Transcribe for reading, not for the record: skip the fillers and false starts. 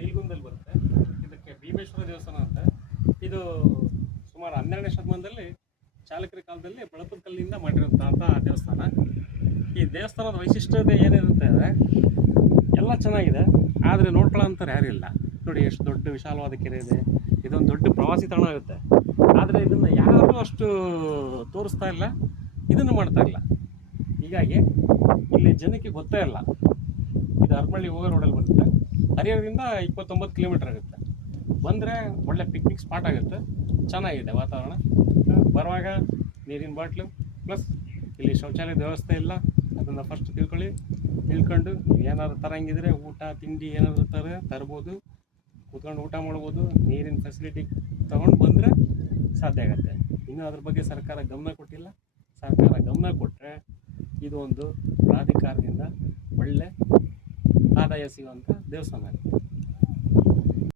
ನೀಲಗುಂದಲ್ಲಿ ಬರುತ್ತೆ. ಇದಕ್ಕೆ ಭೀಮೇಶ್ವರ ದೇವಸ್ಥಾನ ಅಂತ. ಇದು ಸುಮಾರು 12ನೇ ಶತಮಾನದಲ್ಲಿ ಚಾಲುಕ್ಯರ ಕಾಲದಲ್ಲಿ ಬಳಪದ ಕಲ್ಲಿನಿಂದ ಮಾಡಿರುವಂಥ ದೇವಸ್ಥಾನ. ಈ ದೇವಸ್ಥಾನದ ವೈಶಿಷ್ಟ್ಯತೆ ಏನಿರುತ್ತೆ ಅಂದರೆ ಎಲ್ಲ ಚೆನ್ನಾಗಿದೆ, ಆದರೆ ನೋಡ್ಕೊಳ್ಳೋಂಥವ್ರು ಯಾರೂ ಇಲ್ಲ. ನೋಡಿ ಎಷ್ಟು ದೊಡ್ಡ ವಿಶಾಲವಾದ ಕೆರೆ ಇದೆ. ಇದೊಂದು ದೊಡ್ಡ ಪ್ರವಾಸಿ ತಾಣ ಆಗುತ್ತೆ, ಆದರೆ ಇದನ್ನು ಯಾರೂ ಅಷ್ಟು ತೋರಿಸ್ತಾ ಇಲ್ಲ, ಇದನ್ನು ಮಾಡ್ತಾ ಇಲ್ಲ. ಹೀಗಾಗಿ ಇಲ್ಲಿ ಜನಕ್ಕೆ ಗೊತ್ತೇ ಇಲ್ಲ. ಇದು ಹರಪನಹಳ್ಳಿ ಹೋಗೋ ರೋಡಲ್ಲಿ ಬರುತ್ತೆ. ಹರಿಹರದಿಂದ 29 ಕಿಲೋಮೀಟರ್ ಆಗುತ್ತೆ. ಬಂದರೆ ಒಳ್ಳೆ ಪಿಕ್ನಿಕ್ ಸ್ಪಾಟ್ ಆಗುತ್ತೆ, ಚೆನ್ನಾಗಿದೆ ವಾತಾವರಣ. ಬರುವಾಗ ನೀರಿನ ಬಾಟ್ಲು ಪ್ಲಸ್ ಇಲ್ಲಿ ಶೌಚಾಲಯದ ವ್ಯವಸ್ಥೆ ಇಲ್ಲ, ಅದನ್ನು ಫಸ್ಟ್ ತಿಳ್ಕೊಂಡು ಏನಾದ್ರು ತರಂಗಿದ್ರೆ ಊಟ ತಿಂಡಿ ಏನಾದರೂ ತರ್ಬೋದು, ಕೂತ್ಕೊಂಡು ಊಟ ಮಾಡ್ಬೋದು. ನೀರಿನ ಫೆಸಿಲಿಟಿ ತೊಗೊಂಡು ಬಂದರೆ ಸಾಧ್ಯ ಆಗುತ್ತೆ. ಇನ್ನೂ ಅದ್ರ ಬಗ್ಗೆ ಸರ್ಕಾರ ಗಮನ ಕೊಟ್ಟಿಲ್ಲ. ಸರ್ಕಾರ ಗಮನ ಕೊಟ್ಟರೆ ಇದು ಒಂದು ಪ್ರಾಧಿಕಾರದಿಂದ ಒಳ್ಳೆ ಆದಾಯ ಸಿಗುವಂಥ ದೇವಸ್ಥಾನ ಆಗುತ್ತೆ.